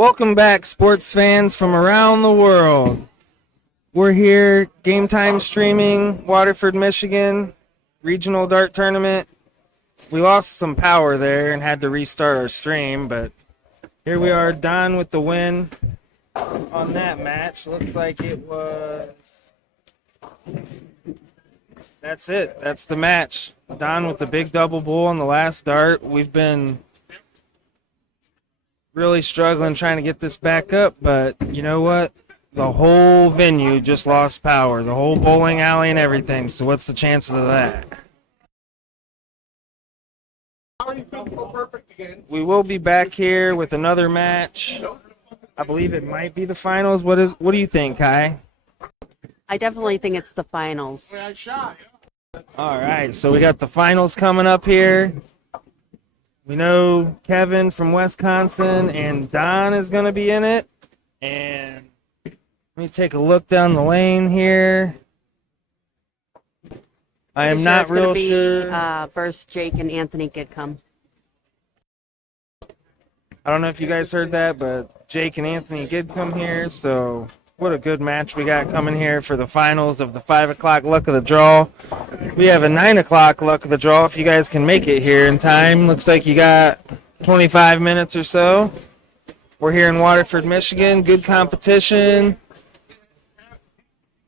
Welcome back, sports fans from around the world. We're here, game time streaming, Waterford, Michigan, regional dart tournament. We lost some power there and had to restart our stream, but here we are, Don with the win on that match. Looks like it was... That's it. That's the match. Don with the big double bull on the last dart. We've been really struggling trying to get this back up, but you know what? The whole venue just lost power. The whole bowling alley and everything. So what's the chances of that? We will be back here with another match. I believe it might be the finals. What do you think, Kai? I definitely think it's the finals. All right, so we got the finals coming up here. We know Kevin from Wisconsin and Don is going to be in it. And let me take a look down the lane here. I am not real sure. Versus Jake and Anthony Gidcombe. I don't know if you guys heard that, but Jake and Anthony did come here. So what a good match we got coming here for the finals of the 5 o'clock luck of the draw. We have a 9 o'clock luck of the draw if you guys can make it here in time. Looks like you got 25 minutes or so. We're here in Waterford, Michigan. Good competition.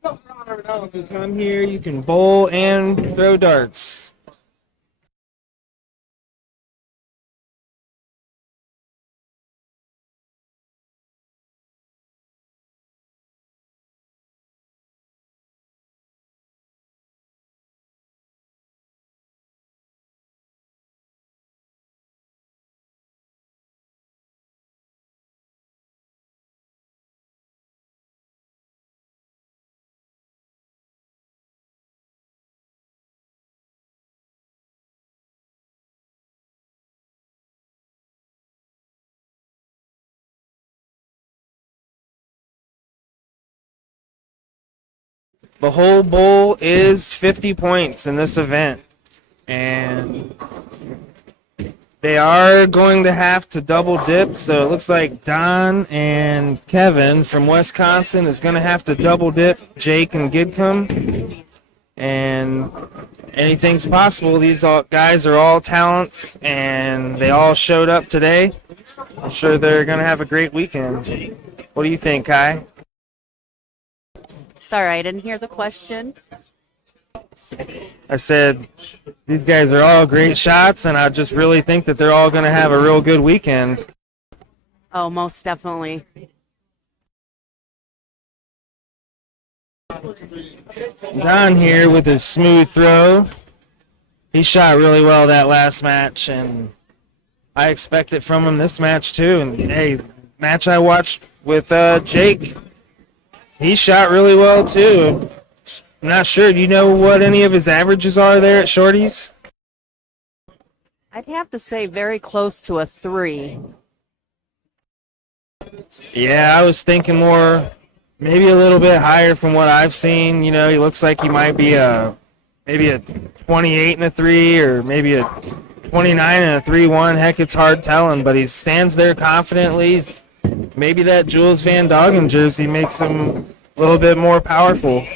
You come here, you can bowl and throw darts. The whole bowl is 50 points in this event. And they are going to have to double dip, so it looks like Don and Kevin from Wisconsin is going to have to double dip Jake and Gidcombe. And anything's possible. These guys are all talents, and they all showed up today. I'm sure they're going to have a great weekend. What do you think, Kai? Sorry, I didn't hear the question. I said these guys are all great shots, and I just really think that they're all going to have a real good weekend. Oh, most definitely. Don here with his smooth throw. He shot really well that last match, and I expect it from him this match too. And hey, match I watched with Jake, he shot really well too. I'm not sure. Do you know what any of his averages are there at Shorty's? I'd have to say very close to a 3. Yeah, I was thinking more, maybe a little bit higher from what I've seen. You know, he looks like he might be maybe a 28 and a 3, or maybe a 29 and a 3-1. Heck, it's hard telling, but he stands there confidently. Maybe that Jules Van Doggen jersey makes him a little bit more powerful.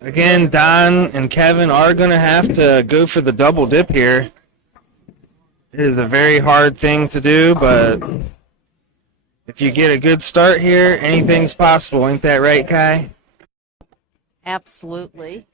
Again, Don and Kevin are going to have to go for the double dip here. It is a very hard thing to do, but if you get a good start here, anything's possible. Ain't that right, Kai? Absolutely.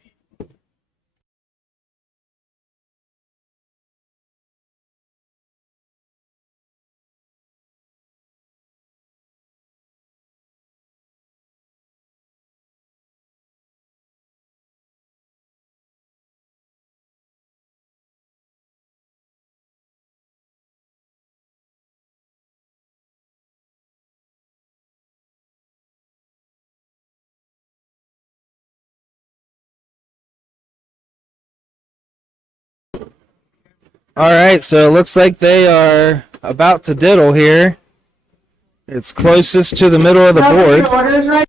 All right, so it looks like they are about to diddle here. It's closest to the middle of the board.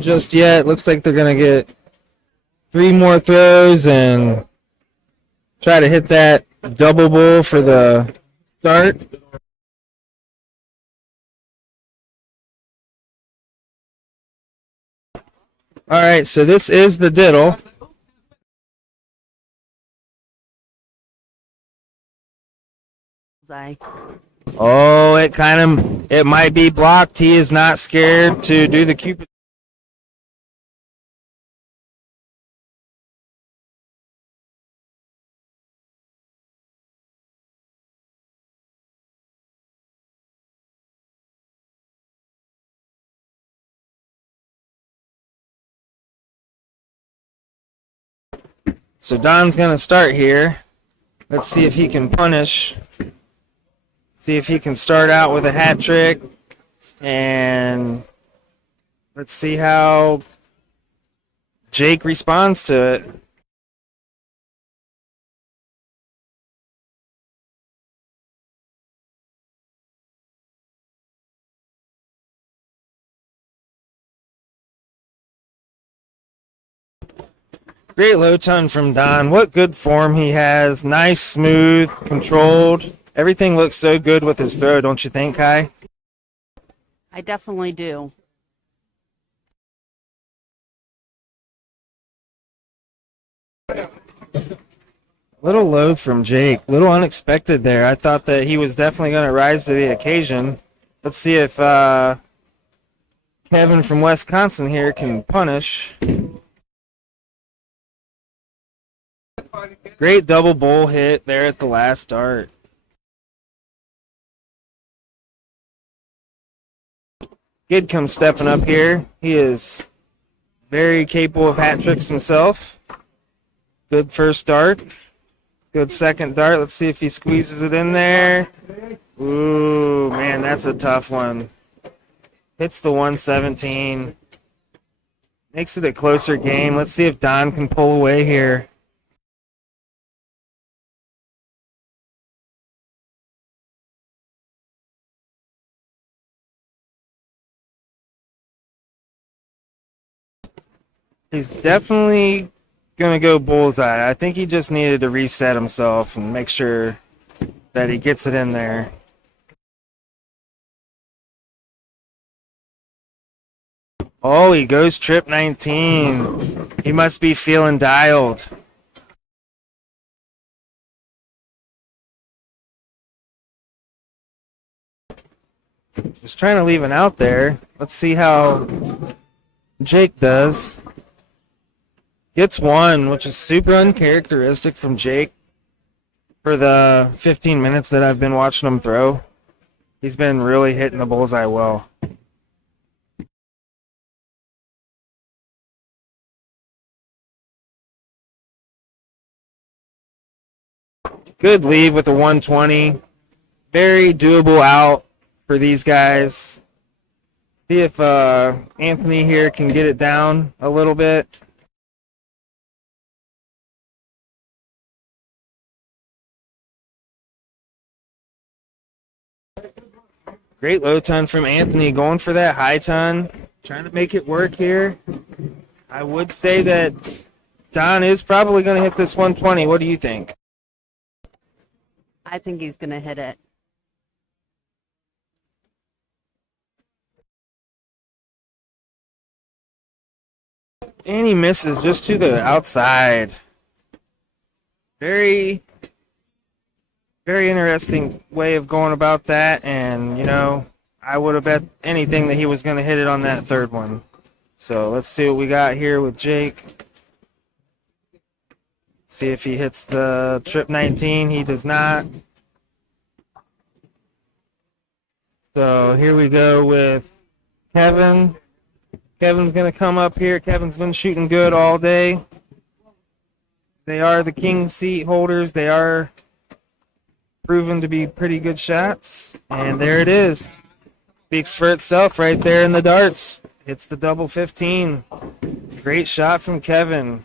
Just yet, looks like they're gonna get 3 more throws and try to hit that double bull for the start. All right, so this is the diddle. Oh, it might be blocked. He is not scared to do the Cupid. So Don's gonna start here. Let's see if he can punish. See if he can start out with a hat trick. And let's see how Jake responds to it. Great low ton from Don. What good form he has. Nice, smooth, controlled. Everything looks so good with his throw, don't you think, Kai? I definitely do. Little low from Jake. Little unexpected there. I thought that he was definitely going to rise to the occasion. Let's see if Kevin from Wisconsin here can punish. Great double bowl hit there at the last dart. Kid comes stepping up here. He is very capable of hat tricks himself. Good first dart. Good second dart. Let's see if he squeezes it in there. Ooh, man, that's a tough one. Hits the 117. Makes it a closer game. Let's see if Don can pull away here. He's definitely going to go bullseye. I think he just needed to reset himself and make sure that he gets it in there. Oh, he goes trip 19. He must be feeling dialed. Just trying to leave it out there. Let's see how Jake does. Gets one, which is super uncharacteristic from Jake for the 15 minutes that I've been watching him throw. He's been really hitting the bullseye well. Good lead with the 120. Very doable out for these guys. See if Anthony here can get it down a little bit. Great low ton from Anthony, going for that high ton, trying to make it work here. I would say that Don is probably going to hit this 120. What do you think? I think he's going to hit it. And he misses just to the outside. Very interesting way of going about that, and I would have bet anything that he was going to hit it on that third one. So let's see what we got here with Jake. See if he hits the trip 19. He does not. So here we go with Kevin. Kevin's going to come up here. Kevin's been shooting good all day. They are the king seat holders. They are proven to be pretty good shots. And there it is. Speaks for itself right there in the darts. Hits the double 15. Great shot from Kevin.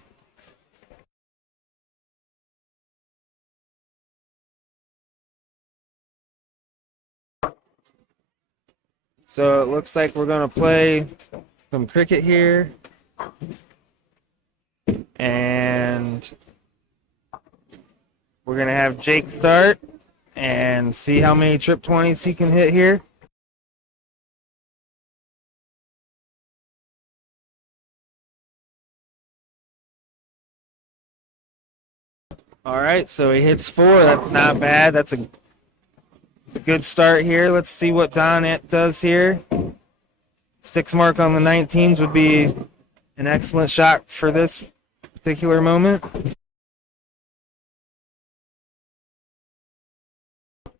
So it looks like we're going to play some cricket here. And we're going to have Jake start and see how many trip 20s he can hit here. All right, so he hits 4. That's not bad. That's a good start here. Let's see what Don does here. 6 mark on the 19s would be an excellent shot for this particular moment.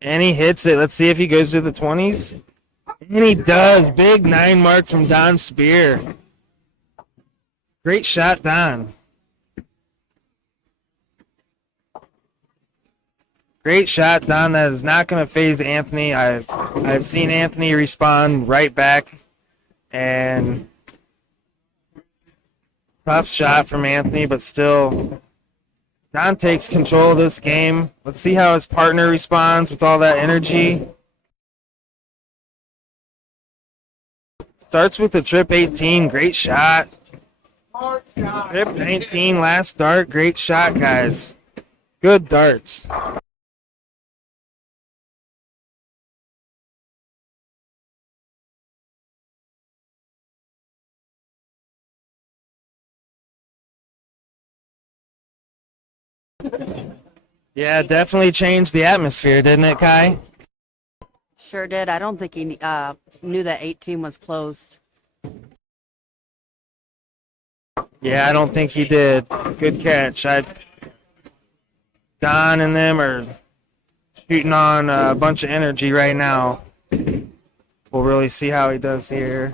And he hits it. Let's see if he goes to the 20s. And he does. Big 9 mark from Don Spear. Great shot, Don. Great shot, Don. That is not going to phase Anthony. I've seen Anthony respond right back. And tough shot from Anthony, but still, Don takes control of this game. Let's see how his partner responds with all that energy. Starts with the trip 18. Great shot. Trip 19, last dart. Great shot, guys. Good darts. Yeah, definitely changed the atmosphere, didn't it, Kai? Sure did. I don't think he knew that 18 was closed. Yeah, I don't think he did. Good catch. Don and them are shooting on a bunch of energy right now. We'll really see how he does here.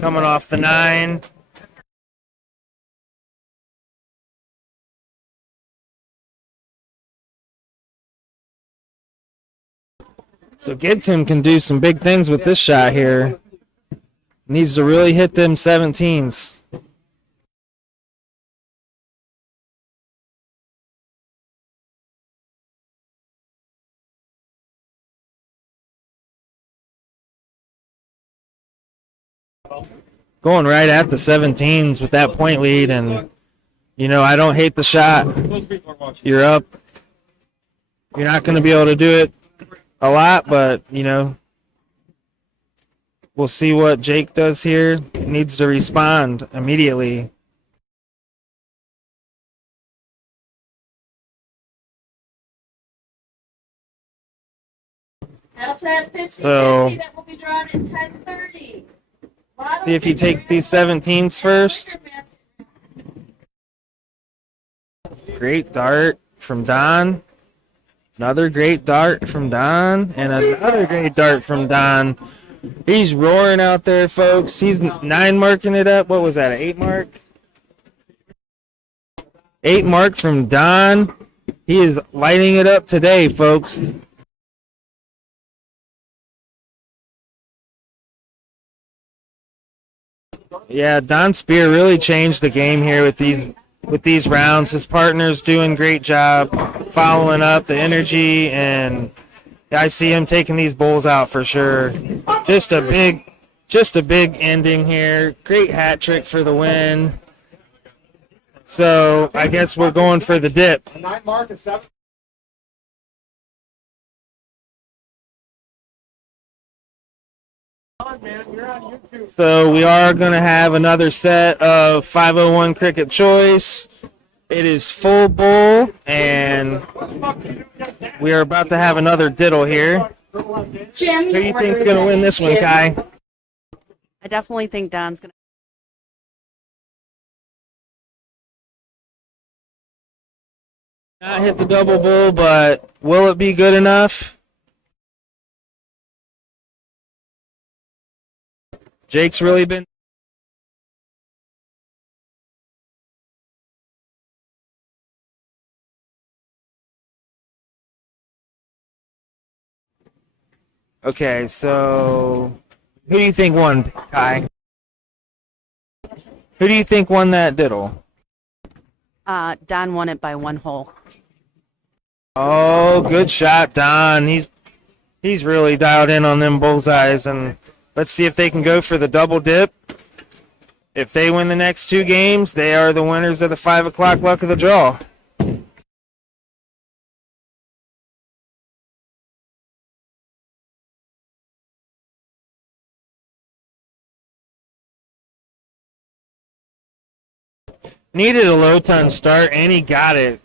Coming off the 9. So Gibson can do some big things with this shot here. Needs to really hit them 17s. Going right at the 17s with that point lead, and I don't hate the shot. You're up. You're not going to be able to do it a lot, but we'll see what Jake does here. He needs to respond immediately. So that will be drawn at 10:30. See if he takes these 17s first. Great dart from Don. Another great dart from Don. And another great dart from Don. He's roaring out there, folks. He's 9 marking it up. What was that, an 8 mark? 8 mark from Don. He is lighting it up today, folks. Yeah, Don Spear really changed the game here with these rounds. His partner's doing a great job following up the energy, and I see him taking these bowls out for sure. Just a big ending here. Great hat trick for the win. So I guess we're going for the dip. So we are going to have another set of 501 Cricket Choice. It is full bowl, and we are about to have another diddle here. Who do you think's going to win this one, Kai? I definitely think Don's going to. Not hit the double bowl, but will it be good enough? Jake's really been Okay, so who do you think won, Kai? Who do you think won that diddle? Don won it by 1 hole. Oh, good shot, Don. He's really dialed in on them bullseyes, and let's see if they can go for the double dip. If they win the next 2 games, they are the winners of the 5 o'clock luck of the draw. Needed a low ton start, and he got it.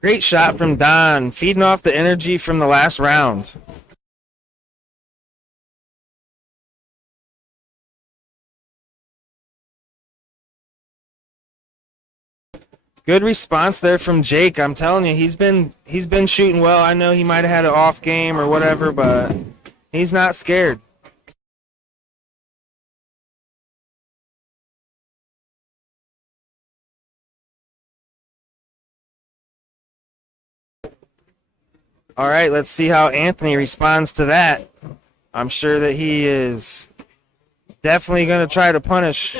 Great shot from Don, feeding off the energy from the last round. Good response there from Jake. I'm telling you, he's been shooting well. I know he might have had an off game or whatever, but he's not scared. All right, let's see how Anthony responds to that. I'm sure that he is definitely going to try to punish.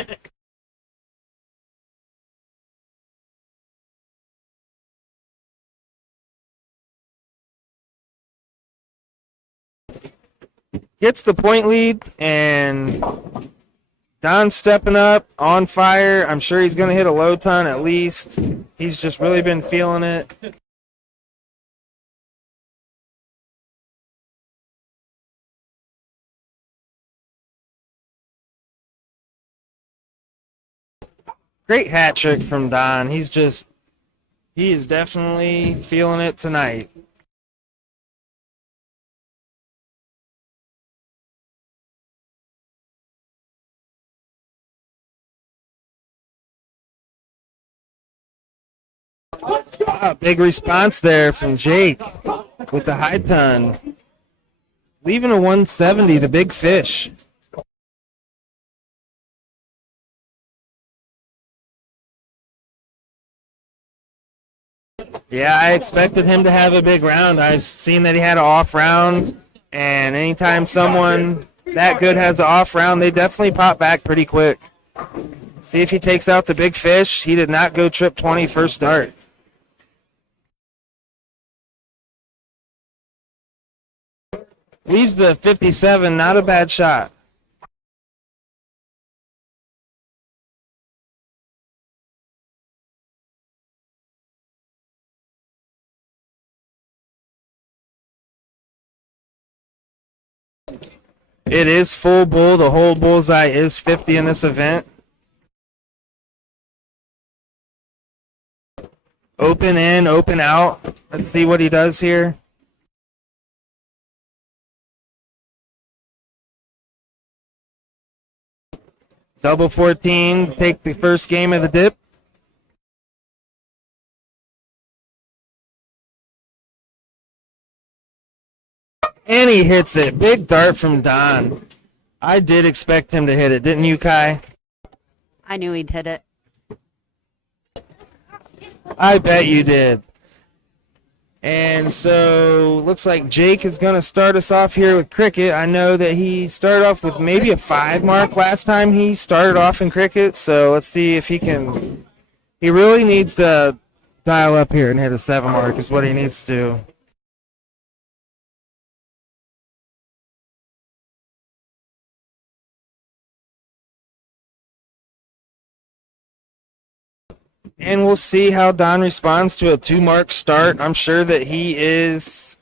Gets the point lead, and Don's stepping up, on fire. I'm sure he's going to hit a low ton at least. He's just really been feeling it. Great hat trick from Don. He is definitely feeling it tonight. Wow, big response there from Jake with the high ton. Leaving a 170, the big fish. Yeah, I expected him to have a big round. I've seen that he had an off round, and anytime someone that good has an off round, they definitely pop back pretty quick. See if he takes out the big fish. He did not go trip 20 first dart. Leaves the 57, not a bad shot. It is full bull. The whole bullseye is 50 in this event. Open in, open out. Let's see what he does here. Double 14, take the first game of the dip. And he hits it. Big dart from Don. I did expect him to hit it, didn't you, Kai? I knew he'd hit it. I bet you did. And so looks like Jake is going to start us off here with cricket. I know that he started off with maybe a 5 mark last time he started off in cricket. So let's see if he can. He really needs to dial up here and hit a 7 mark is what he needs to do. And we'll see how Don responds to a 2 mark start. I'm sure that his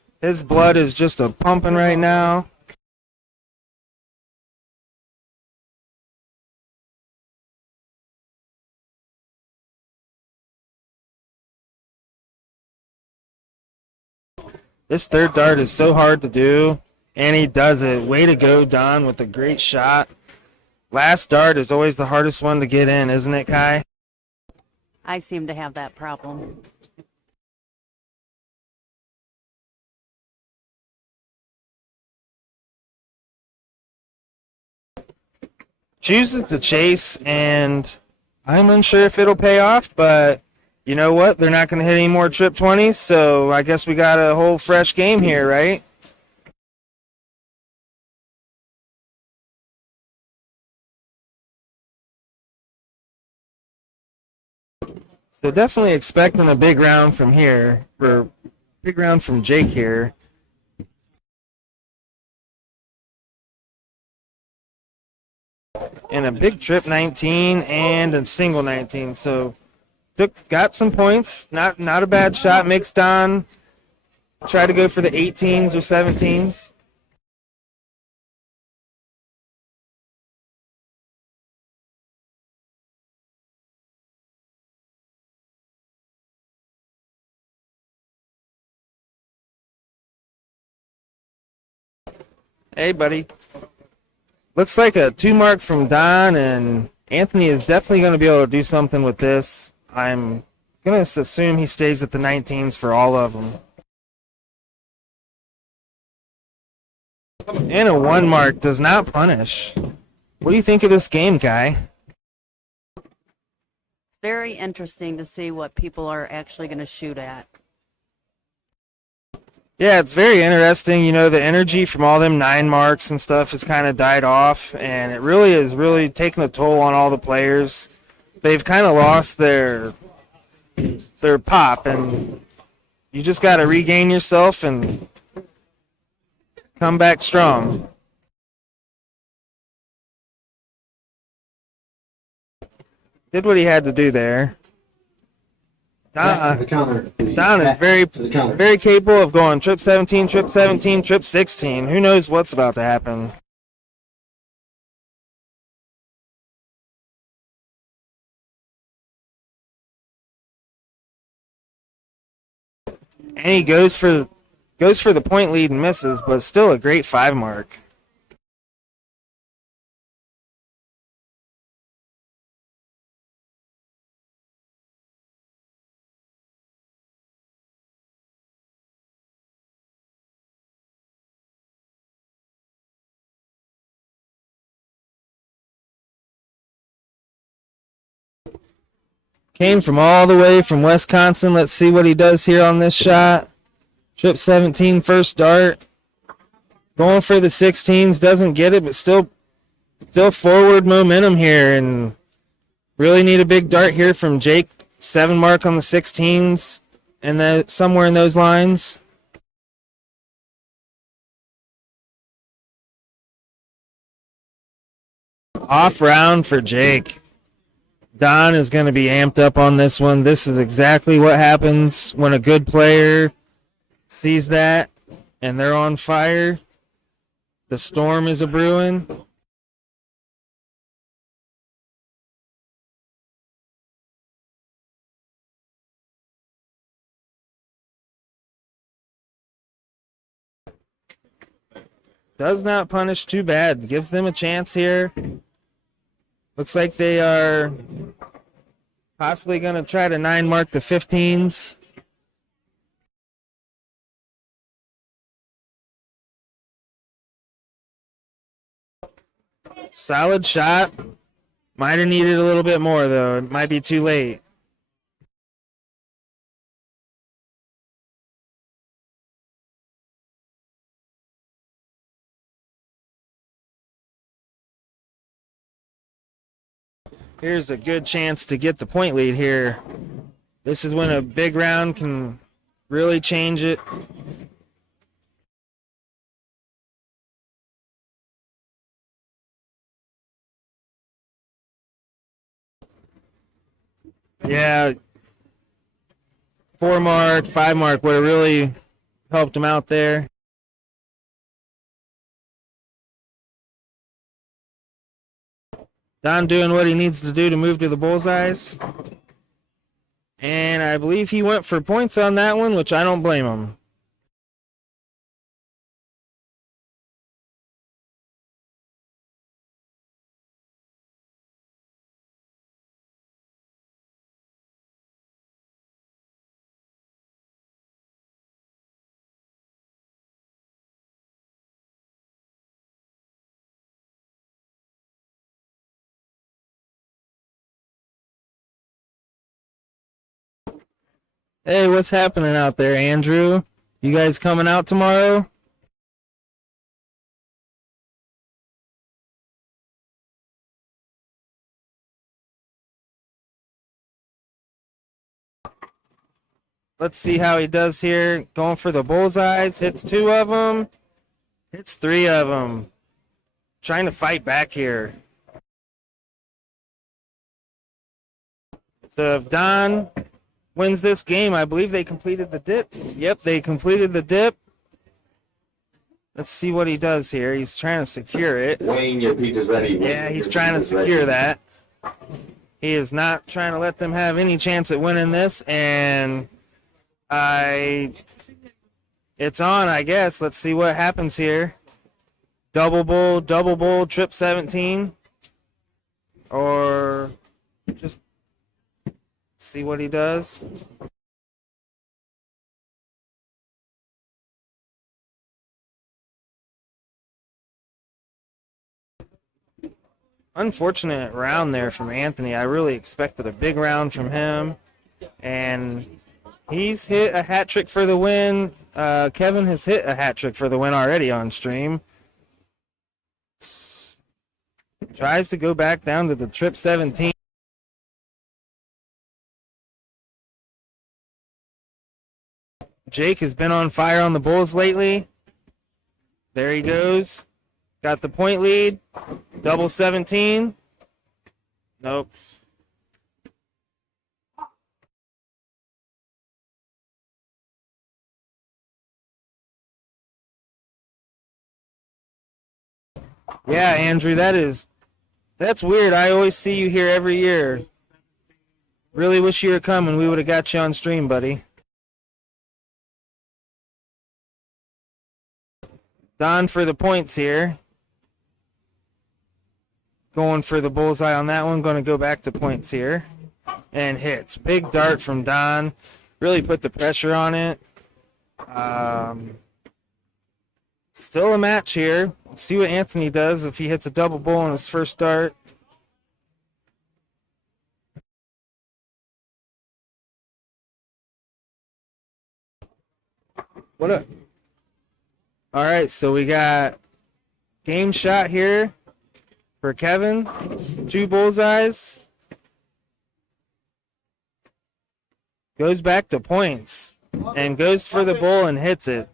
blood is just a pumping right now. This third dart is so hard to do, and he does it. Way to go, Don, with a great shot. Last dart is always the hardest one to get in, isn't it, Kai? I seem to have that problem. Chooses to chase, and I'm unsure if it'll pay off, but you know what? They're not going to hit any more trip 20s, so I guess we got a whole fresh game here, right? So definitely expecting a big round from here, or big round from Jake here. And a big trip 19 and a single 19. So got some points. Not a bad shot. Mixed on. Try to go for the 18s or 17s. Hey, buddy. Looks like a 2 mark from Don, and Anthony is definitely going to be able to do something with this. I'm going to assume he stays at the 19s for all of them. And a 1 mark does not punish. What do you think of this game, Guy? It's very interesting to see what people are actually going to shoot at. Yeah, it's very interesting. You know, the energy from all them 9 marks and stuff has kind of died off, and it really is taking a toll on all the players. They've kind of lost their pop, and you just got to regain yourself and come back strong. Did what he had to do there. Don is very capable of going trip 17, trip 17, trip 16. Who knows what's about to happen? And he goes for the point lead and misses, but still a great 5 mark. Came from all the way from Wisconsin. Let's see what he does here on this shot. Trip 17, first dart. Going for the 16s, doesn't get it, but still forward momentum here, and really need a big dart here from Jake. 7 mark on the 16s, and somewhere in those lines. Off round for Jake. Don is going to be amped up on this one. This is exactly what happens when a good player sees that and they're on fire. The storm is a brewing. Does not punish too bad. Gives them a chance here. Looks like they are possibly going to try to 9 mark the 15s. Solid shot. Might have needed a little bit more, though. It might be too late. Here's a good chance to get the point lead here. This is when a big round can really change it. Yeah, 4 mark, 5 mark would have really helped him out there. Don doing what he needs to do to move to the bullseyes. And I believe he went for points on that one, which I don't blame him. Hey, what's happening out there, Andrew? You guys coming out tomorrow? let's see how he does here. Going for the bullseyes. Hits 2 of them. Hits 3 of them. Trying to fight back here. So if Don wins this game, I believe they completed the dip. Yep, they completed the dip. Let's see what he does here. He's trying to secure it. Wayne, your pizza's ready. Yeah, he's trying to secure that. He is not trying to let them have any chance at winning this, and it's on, I guess. Let's see what happens here. Double bull, trip 17. Or just see what he does. Unfortunate round there from Anthony. I really expected a big round from him. And he's hit a hat trick for the win. Kevin has hit a hat trick for the win already on stream. Tries to go back down to the trip 17. Jake has been on fire on the Bulls lately. There he goes. Got the point lead. Double 17. Nope. Yeah, Andrew, that's weird. I always see you here every year. Really wish you were coming. We would have got you on stream, buddy. Don for the points here. Going for the bullseye on that one. Going to go back to points here. And hits. Big dart from Don. Really put the pressure on it. Still a match here. Let's see what Anthony does if he hits a double bull on his first dart. What up? All right, so we got game shot here for Kevin. 2 bullseyes. Goes back to points and goes for the bull and hits it.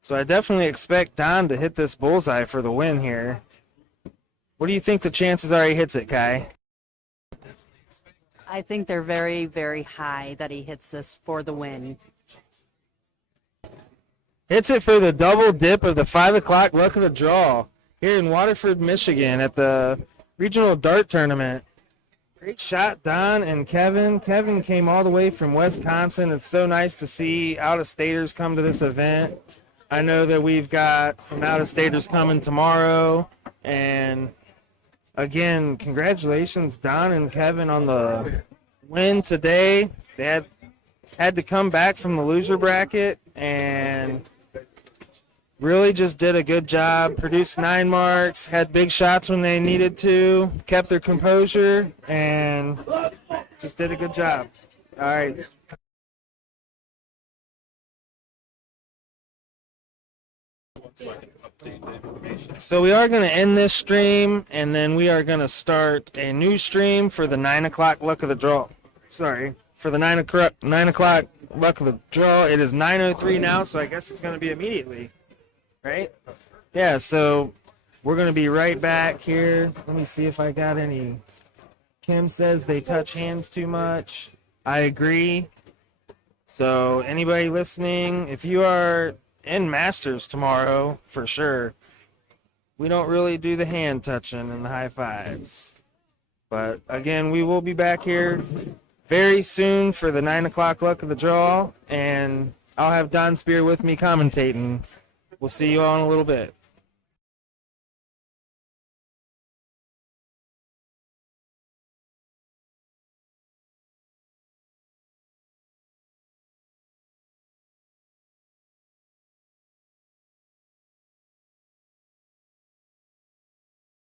So I definitely expect Don to hit this bullseye for the win here. What do you think the chances are he hits it, Kai? I think they're very, very high that he hits this for the win. Hits it for the double dip of the 5 o'clock luck of the draw here in Waterford, Michigan at the regional dart tournament. Great shot, Don and Kevin. Kevin came all the way from Wisconsin. It's so nice to see out-of-staters come to this event. I know that we've got some out-of-staters coming tomorrow. And, again, congratulations, Don and Kevin, on the win today. They had to come back from the loser bracket and really just did a good job. Produced 9 marks, had big shots when they needed to, kept their composure, and just did a good job. All right. So we are going to end this stream, and then we are going to start a new stream for the 9 o'clock luck of the draw. Sorry, for the 9 o'clock luck of the draw. It is 9:03 now, so I guess it's going to be immediately, right? Yeah, so we're going to be right back here. Let me see if I got any. Kim says they touch hands too much. I agree. So anybody listening, if you are in Masters tomorrow, for sure, we don't really do the hand touching and the high fives. But again, we will be back here very soon for the 9 o'clock luck of the draw, and I'll have Don Spear with me commentating. We'll see you all in a little bit.